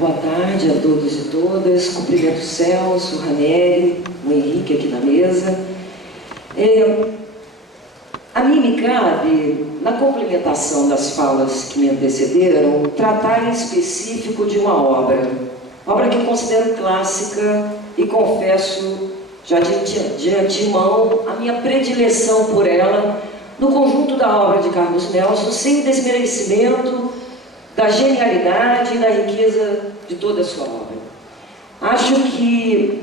boa tarde a todos e todas. Cumprimento o Celso, o Ranieri, o Henrique aqui na mesa. A mim me cabe, na complementação das falas que me antecederam, tratar em específico de uma obra que eu considero clássica e confesso já de antemão a minha predileção por ela no conjunto da obra de Carlos Nelson, sem desmerecimento da genialidade e da riqueza de toda a sua obra. Acho que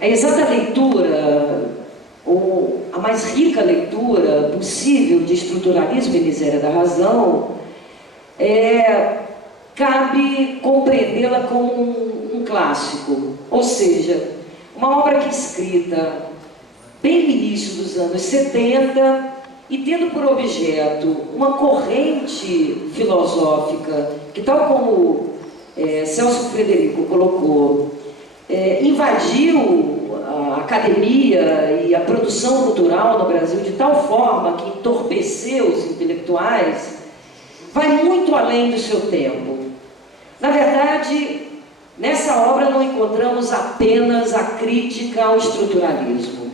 a exata leitura, ou a mais rica leitura possível de Estruturalismo e Miséria da Razão, cabe compreendê-la como um clássico, ou seja, uma obra que é escrita bem no início dos anos 70 e tendo por objeto uma corrente filosófica que, tal como Celso Frederico colocou, invadiu a academia e a produção cultural no Brasil de tal forma que entorpeceu os intelectuais, vai muito além do seu tempo. Na verdade, nessa obra não encontramos apenas a crítica ao estruturalismo.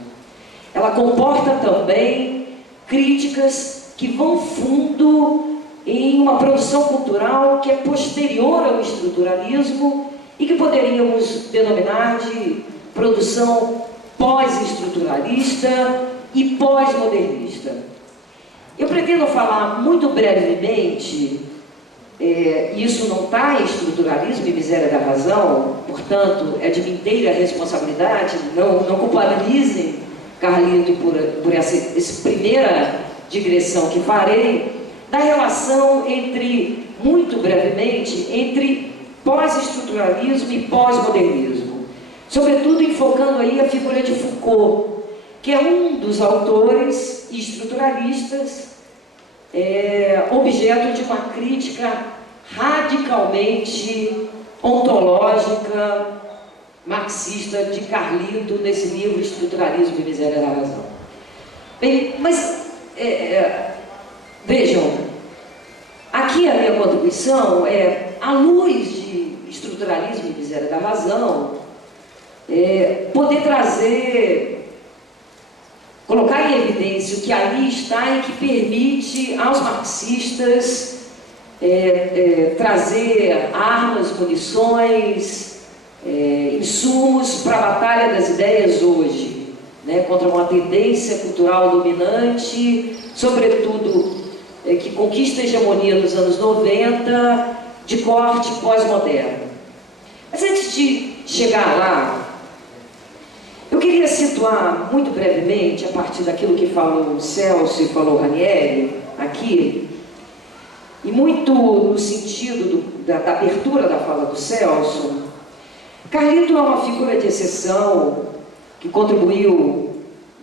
Ela comporta também críticas que vão fundo em uma produção cultural que é posterior ao estruturalismo e que poderíamos denominar de produção pós-estruturalista e pós-modernista. Eu pretendo falar muito brevemente, isso não está em Estruturalismo e Miséria da Razão, portanto, é de minha inteira responsabilidade, não culpabilizem Carlito por essa primeira digressão que farei, da relação muito brevemente, entre pós-estruturalismo e pós-modernismo, sobretudo enfocando aí a figura de Foucault, que é um dos autores estruturalistas, objeto de uma crítica radicalmente ontológica, marxista de Carlito nesse livro Estruturalismo e Miséria da Razão. Bem, mas vejam, aqui a minha contribuição à luz de Estruturalismo e Miséria da Razão, poder colocar em evidência o que ali está e que permite aos marxistas trazer armas, munições, insumos para a batalha das ideias hoje, contra uma tendência cultural dominante, sobretudo que conquista a hegemonia nos anos 90, de corte pós-moderno. Mas antes de chegar lá, eu queria situar muito brevemente, a partir daquilo que falou o Celso e falou o Ranieri aqui, e muito no sentido da abertura da fala do Celso, Carlito é uma figura de exceção que contribuiu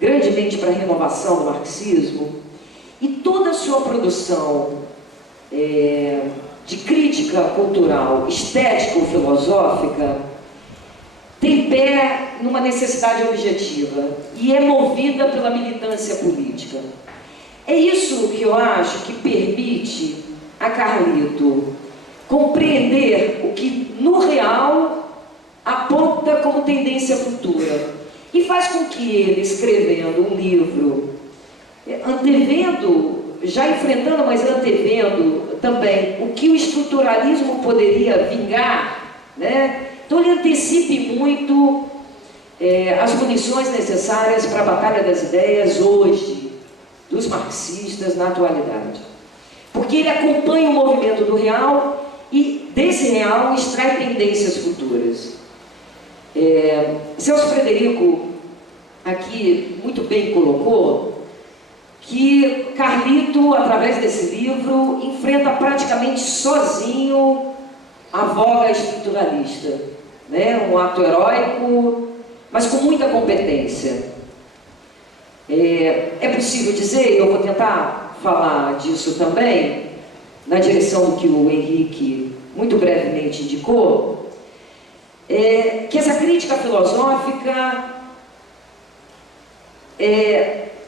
grandemente para a renovação do marxismo, e toda a sua produção de crítica cultural, estético-filosófica, tem pé numa necessidade objetiva e é movida pela militância política. É isso que eu acho que permite a Carlito compreender o que, no real, aponta como tendência futura e faz com que ele, escrevendo um livro, já enfrentando, mas antevendo também o que o estruturalismo poderia vingar, então ele antecipe muito as munições necessárias para a batalha das ideias hoje, dos marxistas na atualidade. Porque ele acompanha o movimento do real e desse real extrai tendências futuras. Celso Frederico aqui muito bem colocou que Carlito, através desse livro, enfrenta praticamente sozinho a voga estruturalista, um ato heróico, mas com muita competência. É possível dizer, eu vou tentar falar disso também, na direção do que o Henrique muito brevemente indicou, que essa crítica filosófica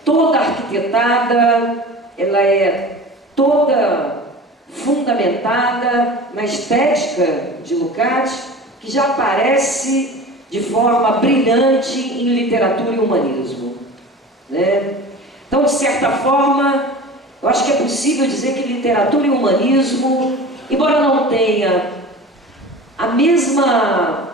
toda arquitetada, ela é toda fundamentada na estética de Lukács, que já aparece de forma brilhante em literatura e humanismo, né? Então, de certa forma, eu acho que é possível dizer que literatura e humanismo, embora não tenha a mesma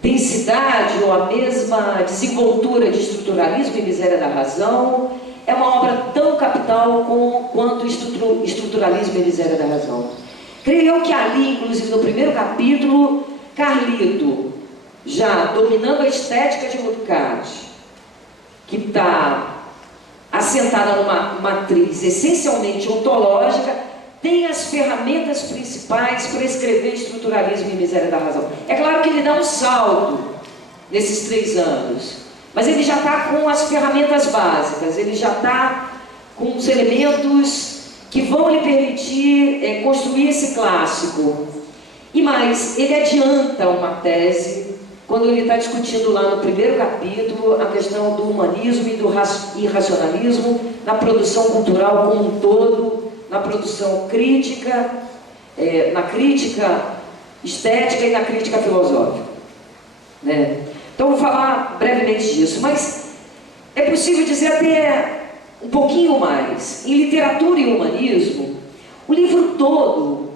densidade ou a mesma desenvoltura de Estruturalismo e Miséria da Razão, é uma obra tão capital quanto Estruturalismo e Miséria da Razão. Creio eu que ali, inclusive no primeiro capítulo, Carlito, já dominando a estética de Lukács, que está assentada numa matriz essencialmente ontológica, tem as ferramentas principais para escrever Estruturalismo e Miséria da Razão. É claro que ele dá um salto nesses 3 anos, mas ele já está com as ferramentas básicas, ele já está com os elementos que vão lhe permitir construir esse clássico. E mais, ele adianta uma tese quando ele está discutindo lá no primeiro capítulo a questão do humanismo e do irracionalismo na produção cultural como um todo, na produção crítica, na crítica estética e na crítica filosófica, né? Então, vou falar brevemente disso, mas é possível dizer até um pouquinho mais. Em literatura e humanismo, o livro todo,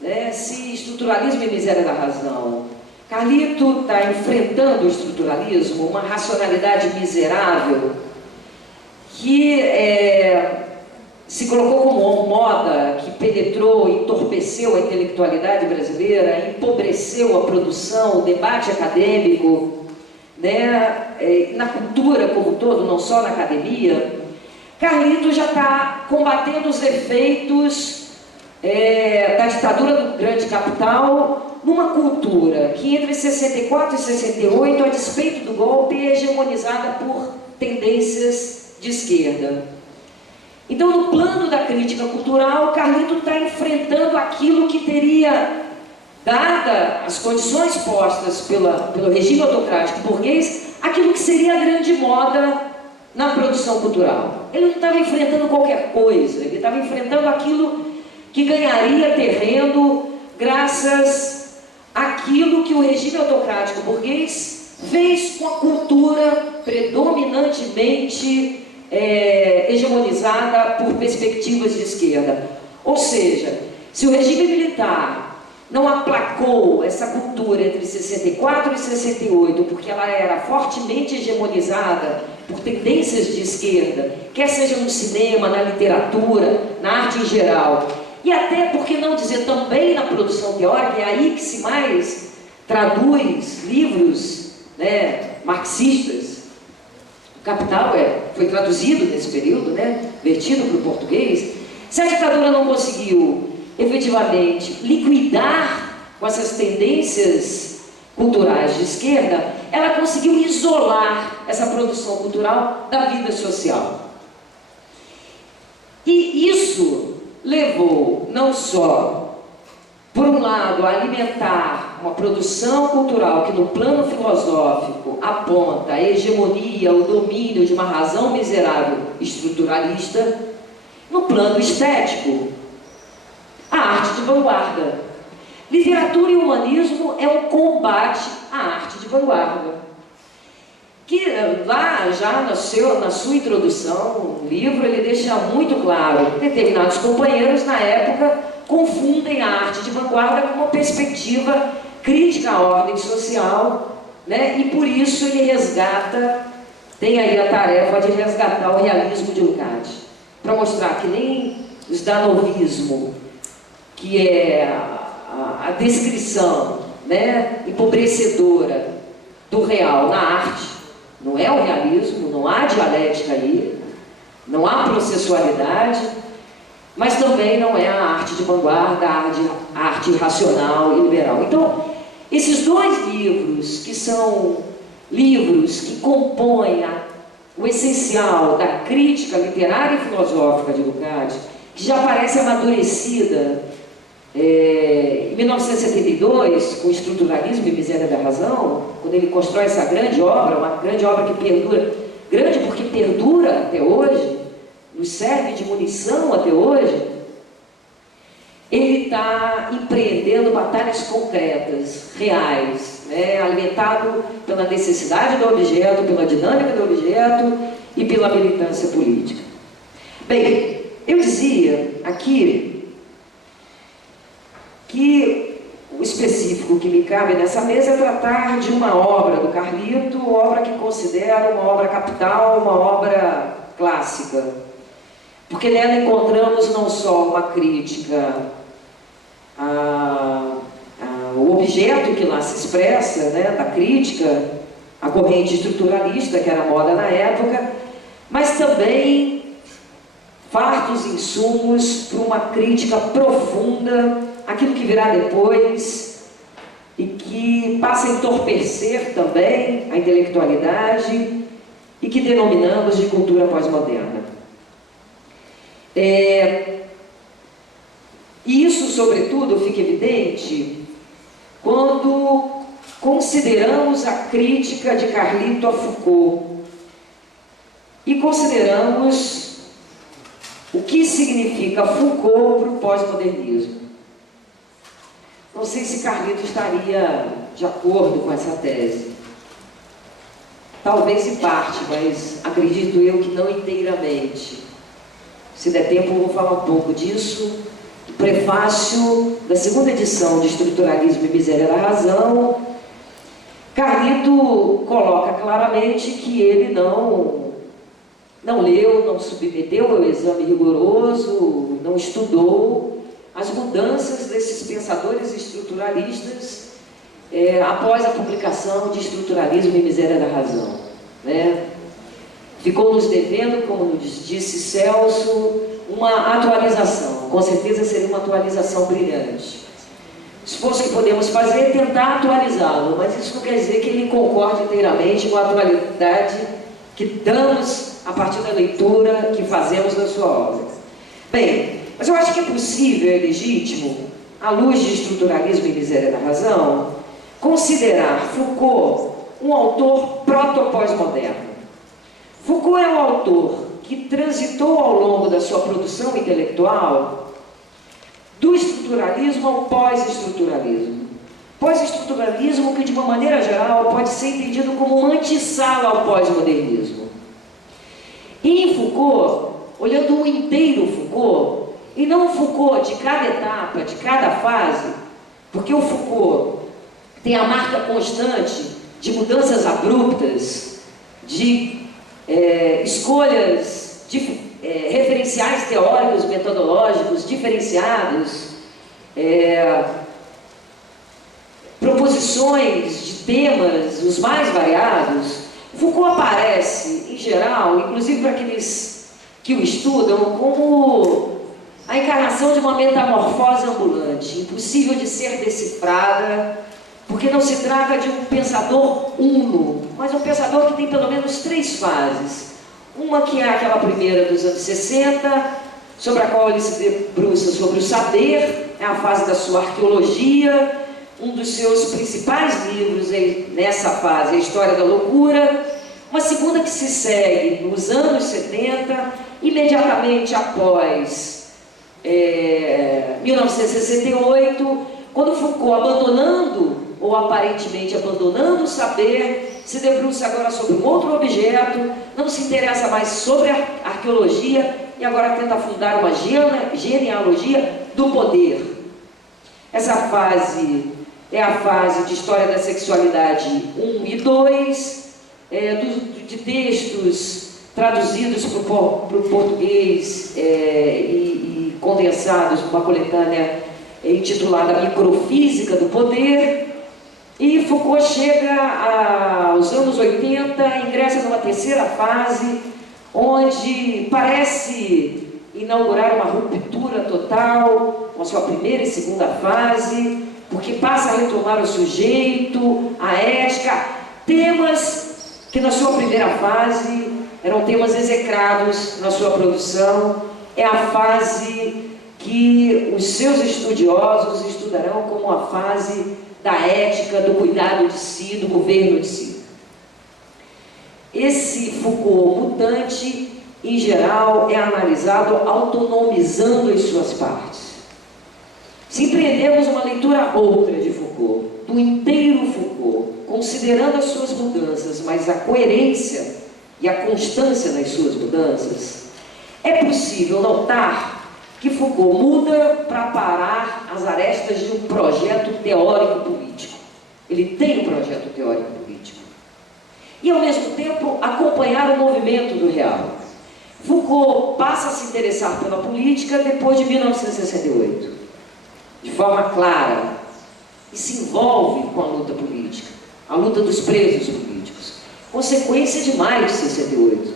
né, se Estruturalismo e Miséria da Razão, Carlito está enfrentando o estruturalismo, uma racionalidade miserável que se colocou como moda, que penetrou e entorpeceu a intelectualidade brasileira, empobreceu a produção, o debate acadêmico, né, na cultura como um todo, não só na academia. Carlito já está combatendo os efeitos da ditadura do grande capital numa cultura que entre 64 e 68, a despeito do golpe, é hegemonizada por tendências de esquerda. Então, no plano da crítica cultural, Carlito está enfrentando aquilo que teria, dada as condições postas pelo regime autocrático burguês, aquilo que seria a grande moda na produção cultural. Ele não estava enfrentando qualquer coisa, ele estava enfrentando aquilo que ganharia terreno graças àquilo que o regime autocrático burguês fez com a cultura predominantemente hegemonizada por perspectivas de esquerda. Ou seja, se o regime militar não aplacou essa cultura entre 64 e 68, porque ela era fortemente hegemonizada por tendências de esquerda, quer seja no cinema, na literatura, na arte em geral, e até, por que não dizer, também na produção teórica, é aí que se mais traduz livros, né, marxistas. O Capital foi traduzido nesse período, né, vertido para o português. Se a ditadura não conseguiu efetivamente liquidar com essas tendências culturais de esquerda, ela conseguiu isolar essa produção cultural da vida social. E isso levou não só, por um lado, a alimentar uma produção cultural que no plano filosófico aponta a hegemonia, o domínio de uma razão miserável estruturalista, no plano estético, a arte de vanguarda. Literatura e humanismo é um combate à arte de vanguarda. Que lá, já na sua introdução, no livro, ele deixa muito claro que determinados companheiros, na época, confundem a arte de vanguarda com uma perspectiva crítica à ordem social, né? E por isso ele resgata, tem aí a tarefa de resgatar o realismo de Lukács, para mostrar que nem o Zdanovismo, que é a descrição, né, empobrecedora do real na arte, não é o realismo, não há dialética aí, não há processualidade, mas também não é a arte de vanguarda, a arte racional e liberal. Então, esses dois livros, que são livros que compõem o essencial da crítica literária e filosófica de Lukács, que já aparece amadurecida em 1972, com Estruturalismo e Miséria da Razão, quando ele constrói essa grande obra, uma grande obra que perdura, grande porque perdura até hoje, nos serve de munição até hoje, ele está empreendendo batalhas concretas, reais, né? Alimentado pela necessidade do objeto, pela dinâmica do objeto e pela militância política. Bem, eu dizia aqui que o específico que me cabe nessa mesa é tratar de uma obra do Carlito, obra que considero uma obra capital, uma obra clássica, porque nela encontramos não só uma crítica ao objeto que lá se expressa, né, da crítica, a corrente estruturalista, que era moda na época, mas também fartos insumos para uma crítica profunda, aquilo que virá depois, e que passa a entorpecer também a intelectualidade, e que denominamos de cultura pós-moderna. E isso, sobretudo, fica evidente quando consideramos a crítica de Carlito a Foucault e consideramos o que significa Foucault para o pós-modernismo. Não sei se Carlito estaria de acordo com essa tese. Talvez em parte, mas acredito eu que não inteiramente. Se der tempo, eu vou falar um pouco disso. O prefácio da segunda edição de Estruturalismo e Miséria da Razão, Carlito coloca claramente que ele não leu, não submeteu ao exame rigoroso, não estudou as mudanças desses pensadores estruturalistas após a publicação de Estruturalismo e Miséria da Razão, né? Ficou nos devendo, como nos disse Celso, uma atualização. Com certeza seria uma atualização brilhante. O esforço que podemos fazer é tentar atualizá-lo, mas isso não quer dizer que ele concorde inteiramente com a atualidade que damos a partir da leitura que fazemos da sua obra. Bem, mas eu acho que é possível, é legítimo, à luz de Estruturalismo e Miséria da Razão, considerar Foucault um autor proto-pós-moderno. Foucault é um autor que transitou ao longo da sua produção intelectual do estruturalismo ao pós-estruturalismo. Pós-estruturalismo que, de uma maneira geral, pode ser entendido como uma antessala ao pós-modernismo. E em Foucault, olhando o inteiro Foucault, e não o Foucault de cada etapa, de cada fase, porque o Foucault tem a marca constante de mudanças abruptas, de escolhas referenciais teóricos, metodológicos diferenciados, proposições de temas os mais variados. Foucault aparece, em geral, inclusive para aqueles que o estudam, como a encarnação de uma metamorfose ambulante, impossível de ser decifrada, porque não se trata de um pensador uno, mas um pensador que tem pelo menos 3 fases. Uma que é aquela primeira dos anos 60, sobre a qual ele se debruça sobre o saber, é a fase da sua arqueologia. Um dos seus principais livros nessa fase é a História da Loucura. Uma segunda que se segue nos anos 70, imediatamente após 1968, quando Foucault, abandonando ou aparentemente abandonando o saber, se debruça agora sobre um outro objeto, não se interessa mais sobre a arqueologia e agora tenta fundar uma genealogia do poder. Essa fase é a fase de História da Sexualidade 1 e 2, de textos traduzidos para o português e condensados numa coletânea intitulada Microfísica do Poder. E Foucault chega aos anos 80, ingressa numa terceira fase, onde parece inaugurar uma ruptura total com a sua primeira e segunda fase, porque passa a retomar o sujeito, a ética, temas que na sua primeira fase eram temas execrados na sua produção. É a fase que os seus estudiosos estudarão como a fase da ética, do cuidado de si, do governo de si. Esse Foucault mutante, em geral, é analisado autonomizando as suas partes. Se empreendermos uma leitura outra de Foucault, do inteiro Foucault, considerando as suas mudanças, mas a coerência e a constância nas suas mudanças, é possível notar que Foucault muda para parar as arestas de um projeto teórico-político. Ele tem um projeto teórico-político. E, ao mesmo tempo, acompanhar o movimento do real. Foucault passa a se interessar pela política depois de 1968, de forma clara, e se envolve com a luta política, a luta dos presos políticos, consequência de maio de 68,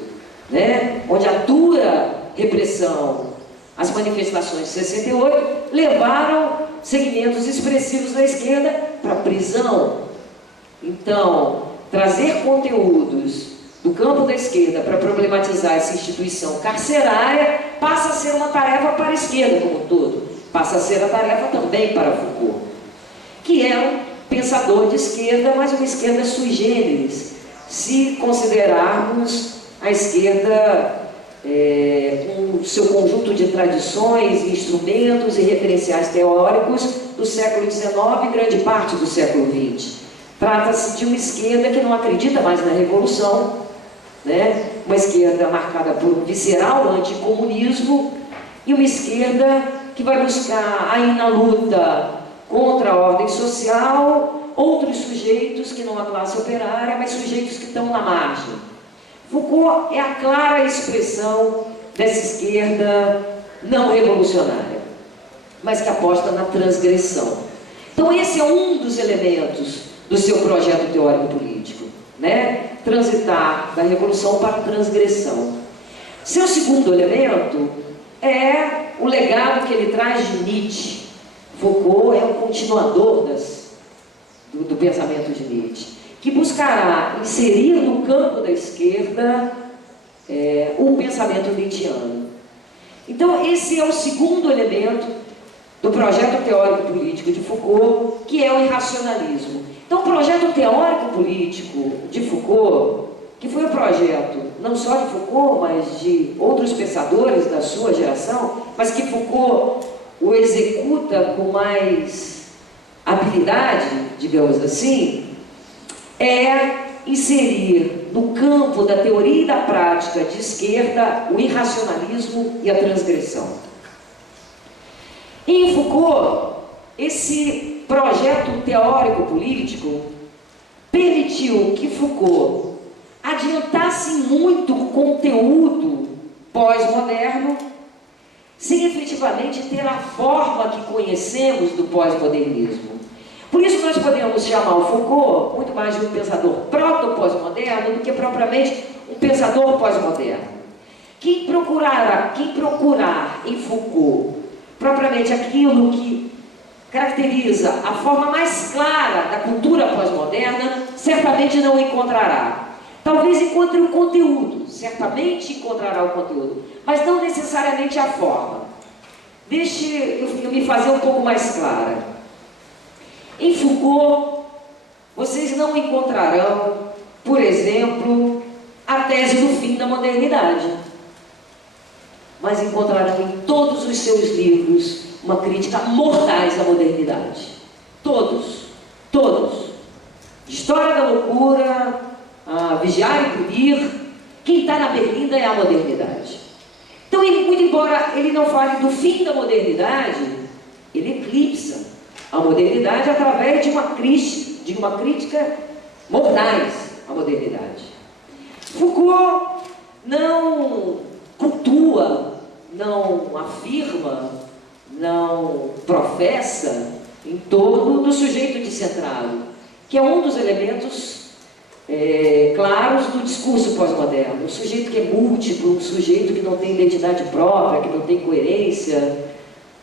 né? Onde a dura repressão, as manifestações de 68 levaram segmentos expressivos da esquerda para a prisão. Então, trazer conteúdos do campo da esquerda para problematizar essa instituição carcerária passa a ser uma tarefa para a esquerda como um todo, passa a ser a tarefa também para Foucault, que é um pensador de esquerda, mas uma esquerda sui generis, se considerarmos a esquerda com o seu conjunto de tradições, instrumentos e referenciais teóricos do século XIX e grande parte do século XX. Trata-se de uma esquerda que não acredita mais na revolução, né? Uma esquerda marcada por um visceral anticomunismo e uma esquerda que vai buscar aí na luta contra a ordem social outros sujeitos que não a classe operária, mas sujeitos que estão na margem. Foucault é a clara expressão dessa esquerda não revolucionária, mas que aposta na transgressão. Então esse é um dos elementos do seu projeto teórico-político, né? Transitar da revolução para a transgressão. Seu segundo elemento é o legado que ele traz de Nietzsche. Foucault é um continuador do pensamento de Nietzsche, que buscará inserir no campo da esquerda o pensamento nietzschiano. Então, esse é o segundo elemento do projeto teórico-político de Foucault, que é o irracionalismo. Então, o projeto teórico-político de Foucault, que foi um projeto não só de Foucault, mas de outros pensadores da sua geração, mas que Foucault o executa com mais habilidade, digamos assim, é inserir no campo da teoria e da prática de esquerda o irracionalismo e a transgressão. Em Foucault, esse projeto teórico-político permitiu que Foucault adiantasse muito o conteúdo pós-moderno, sem efetivamente ter a forma que conhecemos do pós-modernismo. Por isso nós podemos chamar o Foucault muito mais de um pensador proto-pós-moderno do que propriamente um pensador pós-moderno. Quem procurar em Foucault propriamente aquilo que caracteriza a forma mais clara da cultura pós-moderna, certamente não encontrará. Talvez encontre o conteúdo, certamente encontrará o conteúdo, mas não necessariamente a forma. Deixe eu me fazer um pouco mais clara. Em Foucault, vocês não encontrarão, por exemplo, a tese do fim da modernidade, mas encontrarão em todos os seus livros uma crítica mortais à modernidade. Todos. História da loucura, Vigiar e Punir, quem está na berlinda é a modernidade. Então, muito embora ele não fale do fim da modernidade, ele eclipsa a modernidade através de uma crítica mortais à modernidade. Foucault não cultua, não afirma, não professa em torno do sujeito descentrado, que é um dos elementos claros do discurso pós-moderno. Um sujeito que é múltiplo, um sujeito que não tem identidade própria, que não tem coerência,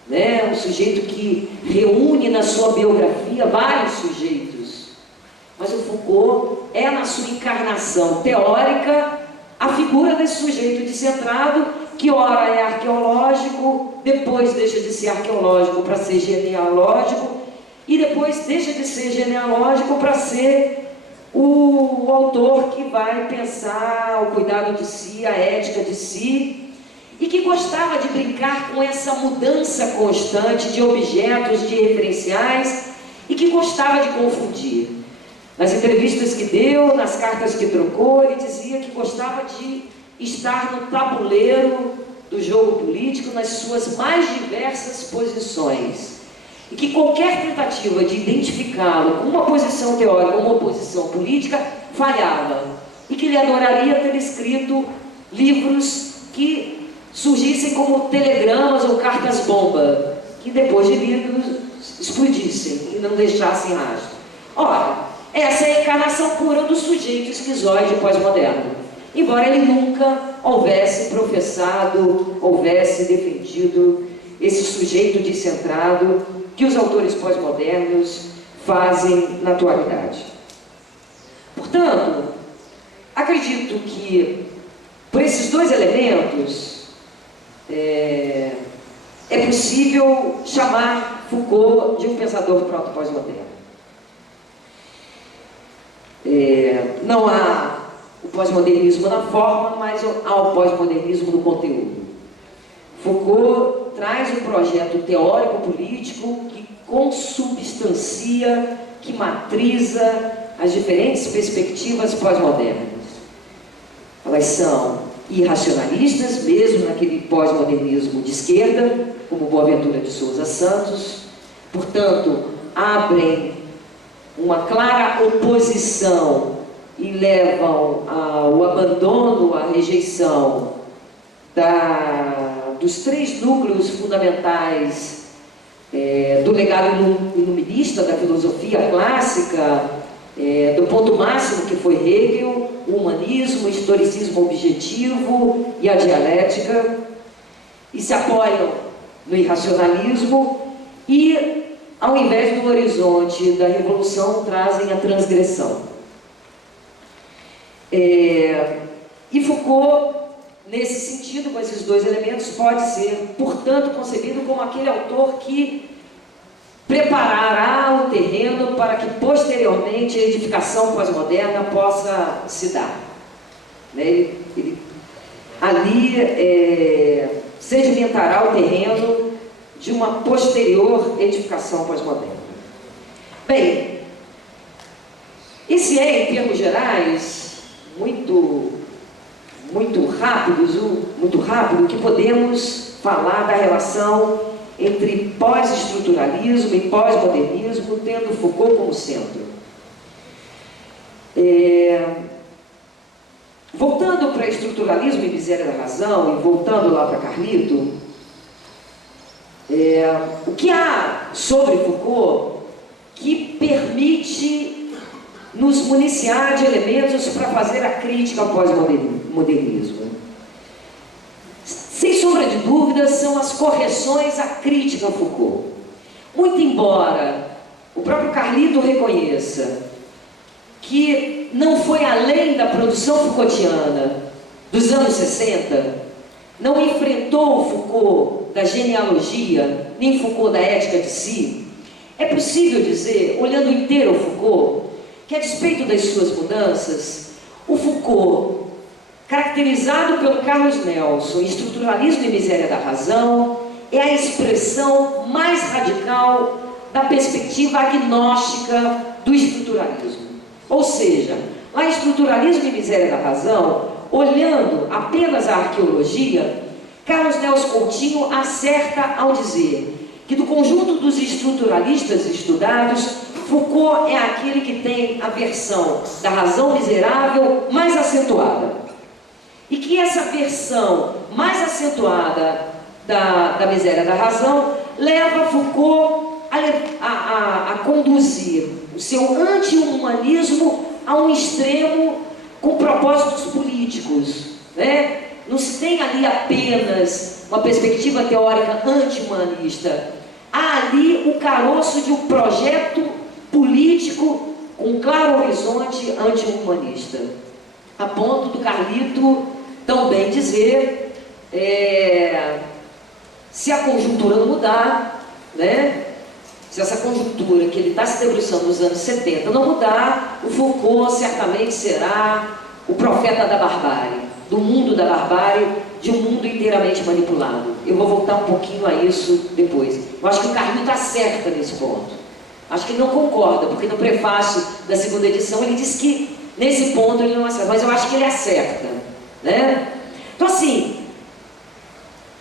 né? Um sujeito que reúne na sua biografia vários sujeitos. Mas o Foucault é, na sua encarnação teórica, a figura desse sujeito descentrado, que ora é arqueológico, depois deixa de ser arqueológico para ser genealógico, e depois deixa de ser genealógico para ser o autor que vai pensar o cuidado de si, a ética de si, e que gostava de brincar com essa mudança constante de objetos, de referenciais, e que gostava de confundir. Nas entrevistas que deu, nas cartas que trocou, ele dizia que gostava de estar no tabuleiro do jogo político nas suas mais diversas posições. E que qualquer tentativa de identificá-lo com uma posição teórica ou uma posição política falhava. E que ele adoraria ter escrito livros que surgissem como telegramas ou cartas-bomba, que depois de lidos explodissem e não deixassem rastro. Ora, essa é a encarnação pura do sujeito esquizoide pós-moderno. Embora ele nunca houvesse professado, houvesse defendido esse sujeito descentrado que os autores pós-modernos fazem na atualidade. Portanto, acredito que, por esses dois elementos, é possível chamar Foucault de um pensador proto-pós-moderno. Não há o pós-modernismo na forma, mas há o pós-modernismo no conteúdo. Foucault traz um projeto teórico-político que consubstancia, que matriza as diferentes perspectivas pós-modernas. Elas são irracionalistas, mesmo naquele pós-modernismo de esquerda, como Boaventura de Sousa Santos, portanto, abrem uma clara oposição e levam ao abandono, à rejeição dos três núcleos fundamentais do legado iluminista da filosofia clássica, do ponto máximo que foi Hegel, o humanismo, o historicismo objetivo e a dialética, e se apoiam no irracionalismo e, ao invés do horizonte da revolução, trazem a transgressão. E Foucault, nesse sentido, com esses dois elementos, pode ser, portanto, concebido como aquele autor que preparará o terreno para que, posteriormente, a edificação pós-moderna possa se dar. Ele ali sedimentará o terreno de uma posterior edificação pós-moderna. Bem, esse em termos gerais, muito rápido, que podemos falar da relação entre pós-estruturalismo e pós-modernismo, tendo Foucault como centro. Voltando para estruturalismo e miséria da razão, e voltando lá para Carlito, o que há sobre Foucault que permite nos municiar de elementos para fazer a crítica ao pós-modernismo? Sem sombra de dúvidas, são as correções à crítica a Foucault. Muito embora o próprio Carlito reconheça que não foi além da produção Foucaultiana dos anos 60, não enfrentou o Foucault da genealogia, nem Foucault da ética de si, é possível dizer, olhando inteiro o Foucault, que a despeito das suas mudanças, o Foucault, caracterizado pelo Carlos Nelson, estruturalismo e miséria da razão, é a expressão mais radical da perspectiva agnóstica do estruturalismo. Ou seja, lá em estruturalismo e miséria da razão, olhando apenas a arqueologia, Carlos Nelson Coutinho acerta ao dizer que do conjunto dos estruturalistas estudados, Foucault é aquele que tem a versão da razão miserável mais acentuada. E que essa versão mais acentuada da miséria da razão leva Foucault a conduzir o seu anti-humanismo a um extremo com propósitos políticos, né? Não se tem ali apenas uma perspectiva teórica anti-humanista. Há ali o caroço de um projeto político com um claro horizonte anti-humanista. A ponto do Carlito também dizer, se a conjuntura não mudar, né? Se essa conjuntura que ele está se debruçando nos anos 70 não mudar, o Foucault certamente será o profeta da barbárie, do mundo da barbárie, de um mundo inteiramente manipulado. Eu vou voltar um pouquinho a isso depois. Eu acho que o Carlito acerta nesse ponto. Acho que ele não concorda, porque no prefácio da segunda edição ele diz que nesse ponto ele não acerta, mas eu acho que ele acerta, né? Então assim,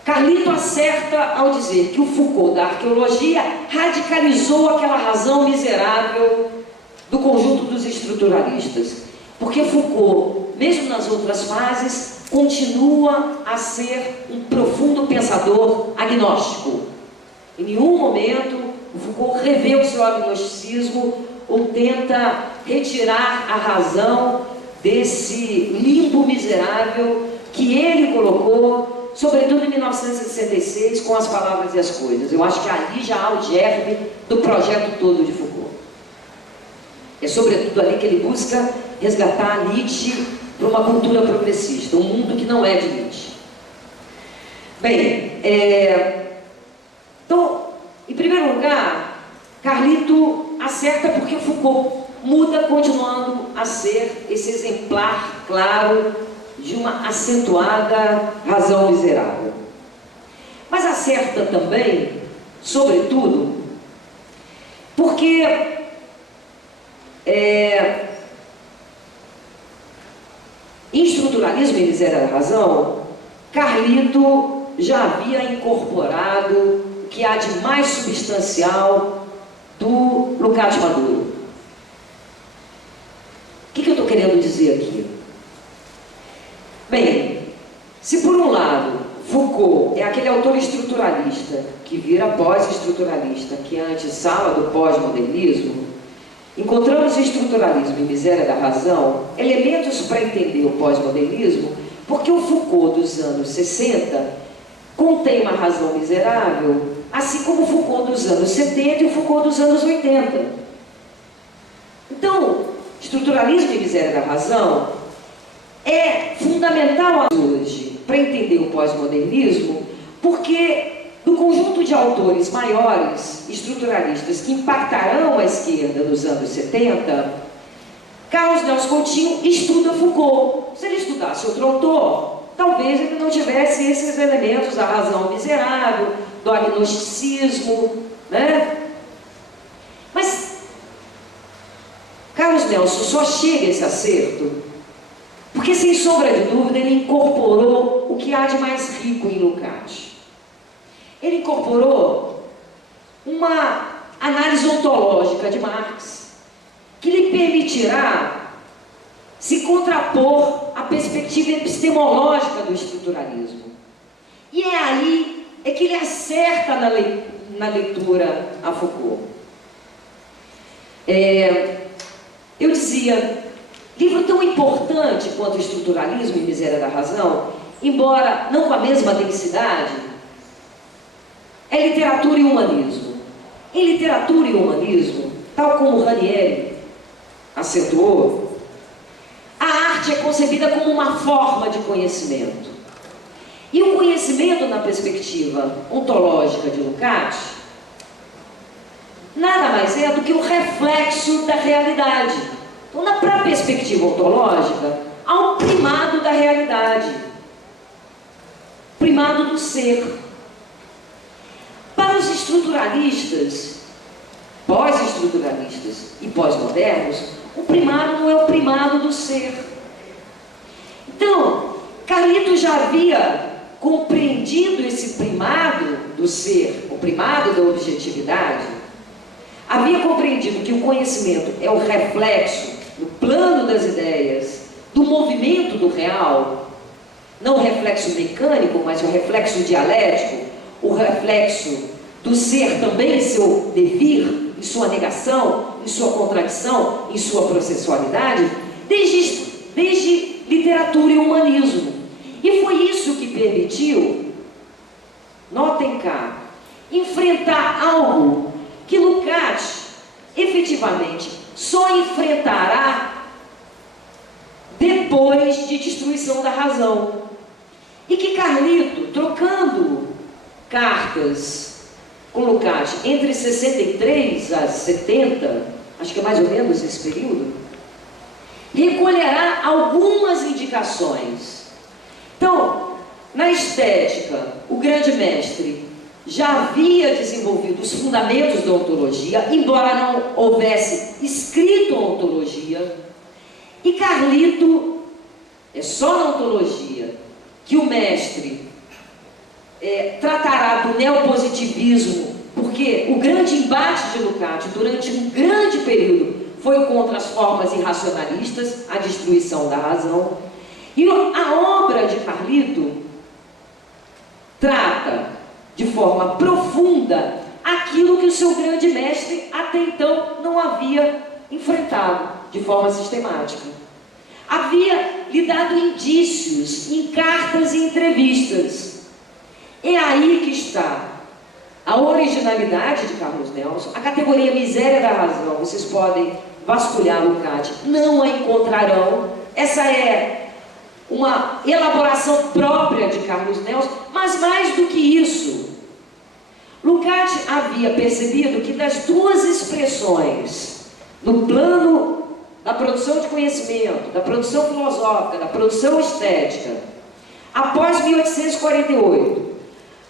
Carlito acerta ao dizer que o Foucault da arqueologia radicalizou aquela razão miserável do conjunto dos estruturalistas, porque Foucault, mesmo nas outras fases, continua a ser um profundo pensador agnóstico. Em nenhum momento o Foucault revê o seu agnosticismo ou tenta retirar a razão desse limbo miserável que ele colocou, sobretudo em 1966, com as palavras e as coisas. Eu acho que ali já há o germe do projeto todo de Foucault. É sobretudo ali que ele busca resgatar Nietzsche para uma cultura progressista, um mundo que não é de Nietzsche. Bem, então, em primeiro lugar, Carlito acerta porque Foucault muda, continuando a ser esse exemplar claro de uma acentuada razão miserável. Mas acerta também, sobretudo, porque em Estruturalismo e Miséria da Razão, Carlito já havia incorporado o que há de mais substancial do Lukács Maduro. O que eu estou querendo dizer aqui? Bem, se por um lado Foucault é aquele autor estruturalista que vira pós-estruturalista, que é a antessala do pós-modernismo, encontramos em Estruturalismo e Miséria da Razão elementos para entender o pós-modernismo, porque o Foucault dos anos 60 contém uma razão miserável, assim como o Foucault dos anos 70 e o Foucault dos anos 80. Então, Estruturalismo e Miséria da Razão é fundamental hoje para entender o pós-modernismo, porque do conjunto de autores maiores estruturalistas que impactarão a esquerda nos anos 70, Carlos Nelson Coutinho estuda Foucault. Se ele estudasse outro autor, talvez ele não tivesse esses elementos da razão miserável, do agnosticismo, né? Mas Carlos Nelson só chega a esse acerto porque, sem sombra de dúvida, ele incorporou o que há de mais rico em Lukács. Ele incorporou uma análise ontológica de Marx que lhe permitirá se contrapor à perspectiva epistemológica do estruturalismo. E é aí que ele acerta na leitura a Foucault. Eu dizia, livro tão importante quanto o Estruturalismo e Miséria da Razão, embora não com a mesma densidade, é literatura e humanismo. Em literatura e humanismo, tal como Ranieri acentuou, a arte é concebida como uma forma de conhecimento. E o conhecimento, na perspectiva ontológica de Lukács, nada mais é do que o reflexo da realidade. Então, na perspectiva ontológica, há um primado da realidade, primado do ser. Para os estruturalistas, pós-estruturalistas e pós-modernos, o primado não é o primado do ser. Então, Carlito já havia compreendido esse primado do ser, o primado da objetividade, havia compreendido que o conhecimento é o reflexo, no plano das ideias, do movimento do real, não o reflexo mecânico, mas o reflexo dialético, o reflexo do ser também em seu devir, em sua negação, em sua contradição, em sua processualidade, desde literatura e humanismo. E foi isso que permitiu, notem cá, enfrentar algo que Lukács efetivamente só enfrentará depois de destruição da razão. E que Carlito, trocando cartas com Lukács entre 63 a 70, acho que é mais ou menos esse período, recolherá algumas indicações. Então, Na estética, o grande mestre já havia desenvolvido os fundamentos da ontologia, embora não houvesse escrito a ontologia, e Carlito, é só na ontologia que o mestre tratará do neopositivismo, porque o grande embate de Lukács durante um grande período foi contra as formas irracionalistas, a destruição da razão, e a obra de Carlito trata de forma profunda aquilo que o seu grande mestre até então não havia enfrentado de forma sistemática. Havia lhe dado indícios em cartas e entrevistas. É aí que está a originalidade de Carlos Nelson, a categoria miséria da razão. Vocês podem vasculhar o Lukács, não a encontrarão. Essa é uma elaboração própria de Carlos Nelson, mas mais do que isso, Lukács havia percebido que das duas expressões, no plano da produção de conhecimento, da produção filosófica, da produção estética, após 1848,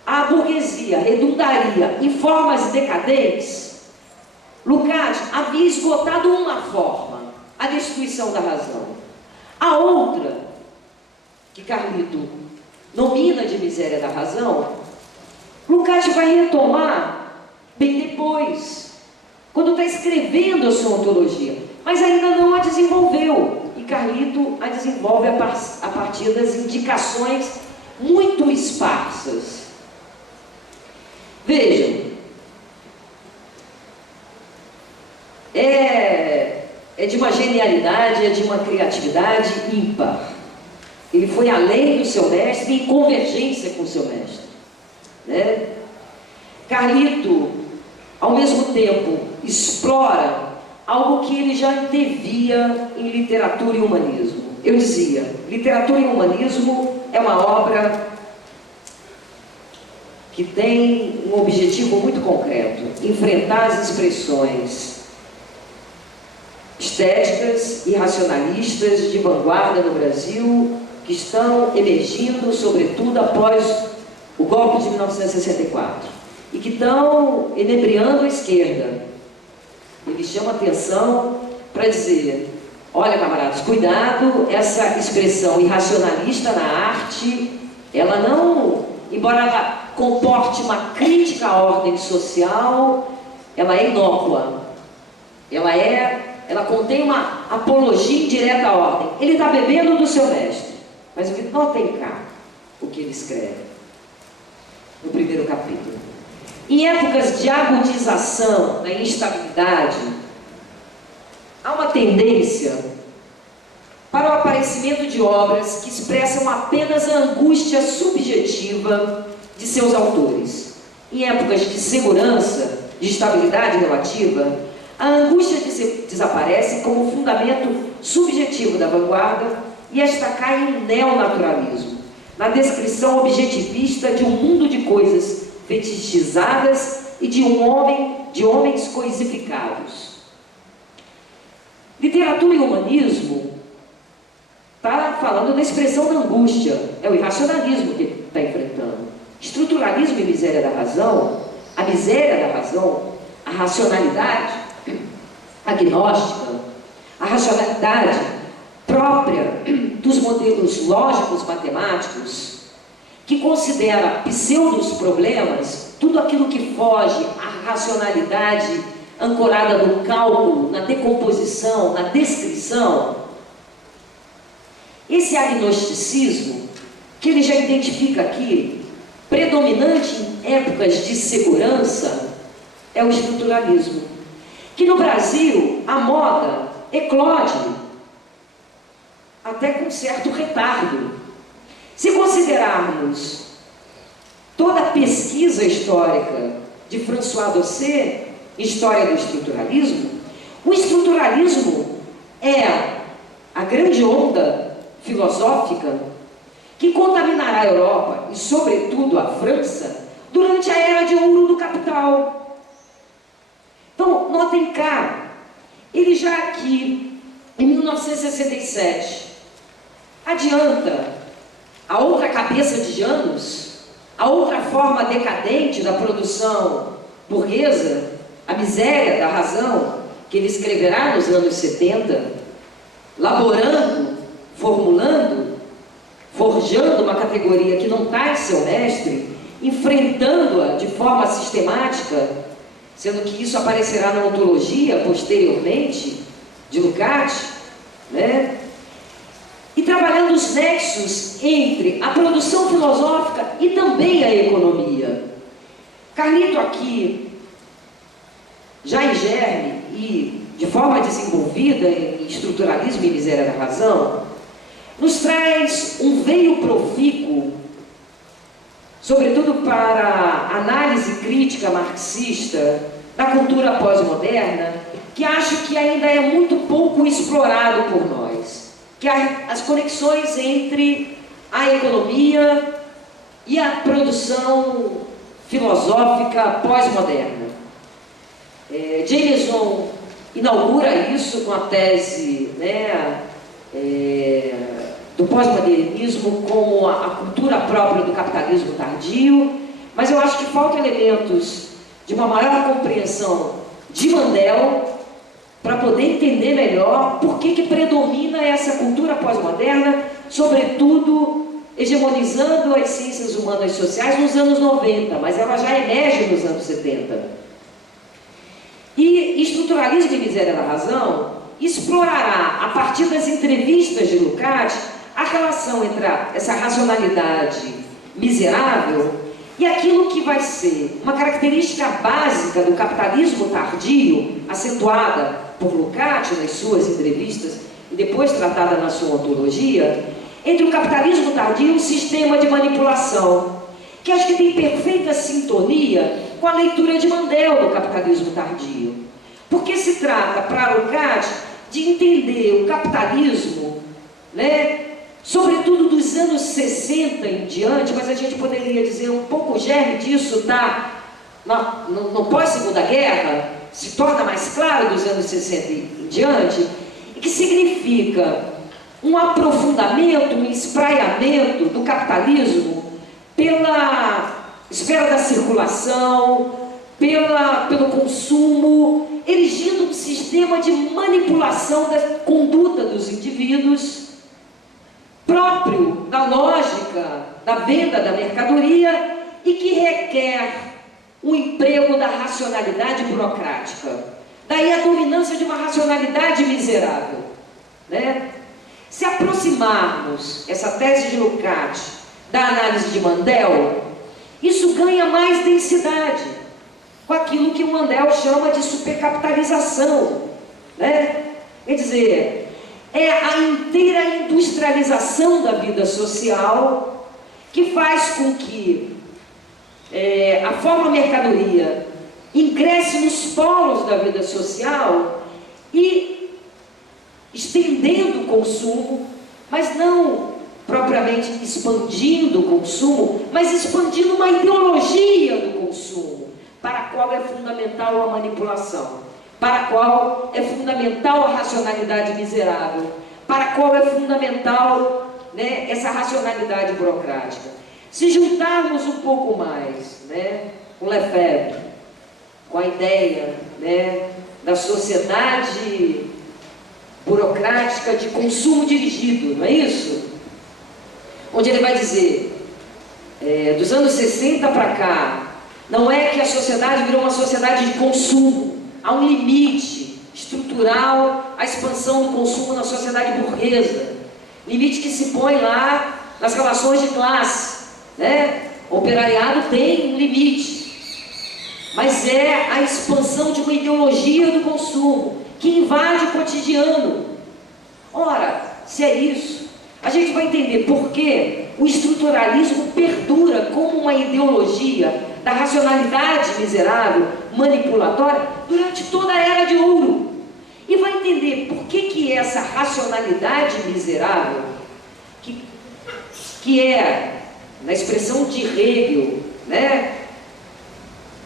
a burguesia redundaria em formas decadentes, Lukács havia esgotado uma forma, a destruição da razão. A outra, que Carlito nomina de miséria da razão, Lukács vai retomar bem depois, quando está escrevendo a sua ontologia, mas ainda não a desenvolveu, e Carlito a desenvolve a partir das indicações muito esparsas. Vejam, é de uma genialidade, é de uma criatividade ímpar. Ele foi além do seu mestre, em convergência com o seu mestre, né? Carlito, ao mesmo tempo, explora algo que ele já antevia em literatura e humanismo. Eu dizia, literatura e humanismo é uma obra que tem um objetivo muito concreto: enfrentar as expressões estéticas e racionalistas de vanguarda no Brasil, que estão emergindo, sobretudo após o golpe de 1964, e que estão inebriando a esquerda. Ele chama atenção para dizer: olha, camaradas, cuidado, essa expressão irracionalista na arte, ela não, embora ela comporte uma crítica à ordem social, ela é inócua, ela contém uma apologia indireta à ordem. Ele está bebendo do seu mestre. Mas notem cá o que ele escreve no primeiro capítulo. Em épocas de agudização da instabilidade, há uma tendência para o aparecimento de obras que expressam apenas a angústia subjetiva de seus autores. Em épocas de segurança, de estabilidade relativa, a angústia desaparece como fundamento subjetivo da vanguarda, e esta cai em neonaturalismo, na descrição objetivista de um mundo de coisas fetichizadas e de homens coisificados. Literatura e humanismo está falando da expressão da angústia, é o irracionalismo que está enfrentando. Estruturalismo e miséria da razão, a miséria da razão, a racionalidade agnóstica, a racionalidade própria dos modelos lógicos matemáticos, que considera pseudos problemas tudo aquilo que foge à racionalidade ancorada no cálculo, na decomposição, na descrição. Esse agnosticismo, que ele já identifica aqui, predominante em épocas de segurança, é o estruturalismo, que no Brasil a moda eclode até com certo retardo. Se considerarmos toda a pesquisa histórica de François Doucet, História do Estruturalismo, o estruturalismo é a grande onda filosófica que contaminará a Europa e, sobretudo, a França durante a Era de Ouro do Capital. Então, notem cá, ele já aqui, em 1967, adianta a outra cabeça de Janus, a outra forma decadente da produção burguesa, a miséria da razão, que ele escreverá nos anos 70, laborando, formulando, forjando uma categoria que não está em seu mestre, enfrentando-a de forma sistemática, sendo que isso aparecerá na ontologia posteriormente de Lukács, né? E trabalhando os nexos entre a produção filosófica e também a economia. Carlito aqui, já em germe e de forma desenvolvida em Estruturalismo e Miséria da Razão, nos traz um veio profícuo, sobretudo para a análise crítica marxista da cultura pós-moderna, que acho que ainda é muito pouco explorado por nós, que as conexões entre a economia e a produção filosófica pós-moderna. Jameson inaugura isso com a tese, né, do pós-modernismo como a cultura própria do capitalismo tardio, mas eu acho que faltam elementos de uma maior compreensão de Mandel para poder entender melhor por que predomina essa cultura pós-moderna, sobretudo hegemonizando as ciências humanas e sociais nos anos 90, mas ela já emerge nos anos 70. E Estruturalismo e Miséria da Razão explorará, a partir das entrevistas de Lukács, a relação entre essa racionalidade miserável e aquilo que vai ser uma característica básica do capitalismo tardio, acentuada por Lukács nas suas entrevistas e depois tratada na sua ontologia, entre o capitalismo tardio e um sistema de manipulação, que acho que tem perfeita sintonia com a leitura de Mandel do capitalismo tardio. Porque se trata, para Lukács, de entender o capitalismo, né, sobretudo dos anos 60 em diante, mas a gente poderia dizer um pouco o germe disso está no pós-Segunda Guerra, se torna mais claro dos anos 60 em diante, e que significa um aprofundamento, um espraiamento do capitalismo pela esfera da circulação, pelo consumo, erigindo um sistema de manipulação da conduta dos indivíduos, próprio da lógica da venda da mercadoria e que requer um emprego da racionalidade burocrática. Daí a dominância de uma racionalidade miserável, né? Se aproximarmos essa tese de Lukács da análise de Mandel, isso ganha mais densidade com aquilo que o Mandel chama de supercapitalização, né? Quer dizer, é a inteira industrialização da vida social que faz com que a forma mercadoria ingresse nos polos da vida social e estendendo o consumo, mas não propriamente expandindo o consumo, mas expandindo uma ideologia do consumo, para a qual é fundamental a manipulação, para a qual é fundamental a racionalidade miserável, para a qual é fundamental, né, essa racionalidade burocrática. Se juntarmos um pouco mais, né, com Lefebvre, com a ideia, né, da sociedade burocrática de consumo dirigido, não é isso? Onde ele vai dizer, dos anos 60 para cá, não é que a sociedade virou uma sociedade de consumo, há um limite estrutural à expansão do consumo na sociedade burguesa, limite que se põe lá nas relações de classe, né? O operariado tem um limite, mas é a expansão de uma ideologia do consumo que invade o cotidiano. Ora, se é isso, a gente vai entender por que o estruturalismo perdura como uma ideologia da racionalidade miserável, manipulatória, durante toda a Era de Ouro. E vai entender por que essa racionalidade miserável, que é, na expressão de Hegel, né,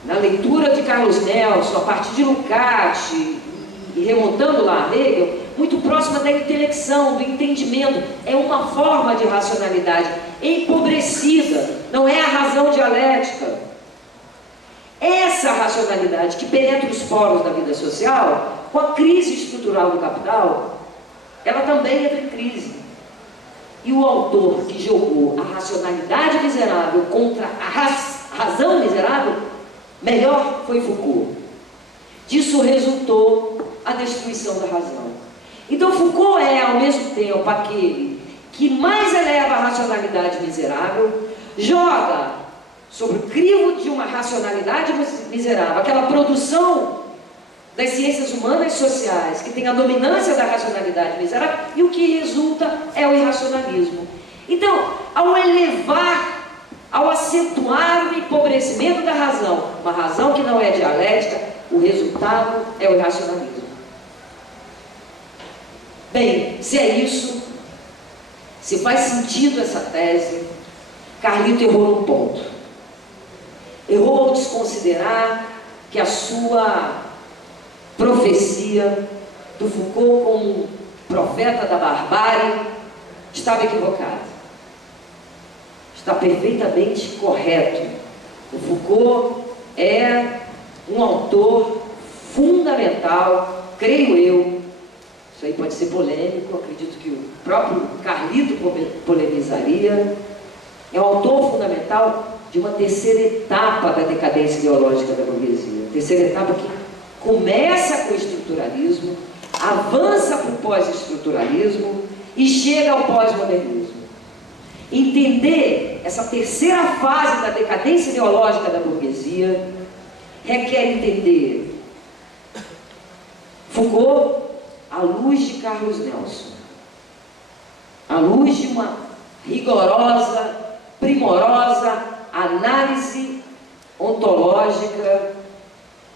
na leitura de Carlos Nelson, a partir de Lukács, e remontando lá a Hegel, muito próxima da intelecção, do entendimento. É uma forma de racionalidade empobrecida, não é a razão dialética. Essa racionalidade que penetra os poros da vida social, com a crise estrutural do capital, ela também entra em crise. E o autor que jogou a racionalidade miserável contra a razão miserável, melhor foi Foucault. Disso resultou a destruição da razão. Então Foucault é, ao mesmo tempo, aquele que mais eleva a racionalidade miserável, joga sobre o crivo de uma racionalidade miserável, aquela produção das ciências humanas e sociais, que tem a dominância da racionalidade miserável, e o que resulta é o irracionalismo. Então, ao elevar, ao acentuar o empobrecimento da razão, uma razão que não é dialética, o resultado é o irracionalismo. Bem, se é isso, se faz sentido essa tese, Carlito errou num ponto. Errou ao desconsiderar que a sua profecia do Foucault como profeta da barbárie estava equivocada. Está perfeitamente correto. O Foucault é um autor fundamental, creio eu. Isso aí pode ser polêmico, acredito que o próprio Carlito polemizaria. É um autor fundamental de uma terceira etapa da decadência ideológica da burguesia. Terceira etapa que começa com o estruturalismo, avança para o pós-estruturalismo e chega ao pós-modernismo. Entender essa terceira fase da decadência ideológica da burguesia requer entender Foucault à luz de Carlos Nelson, à luz de uma rigorosa, primorosa análise ontológica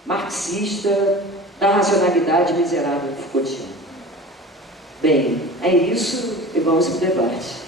marxista da racionalidade miserável Foucaultiana. Bem, é isso e vamos para o debate.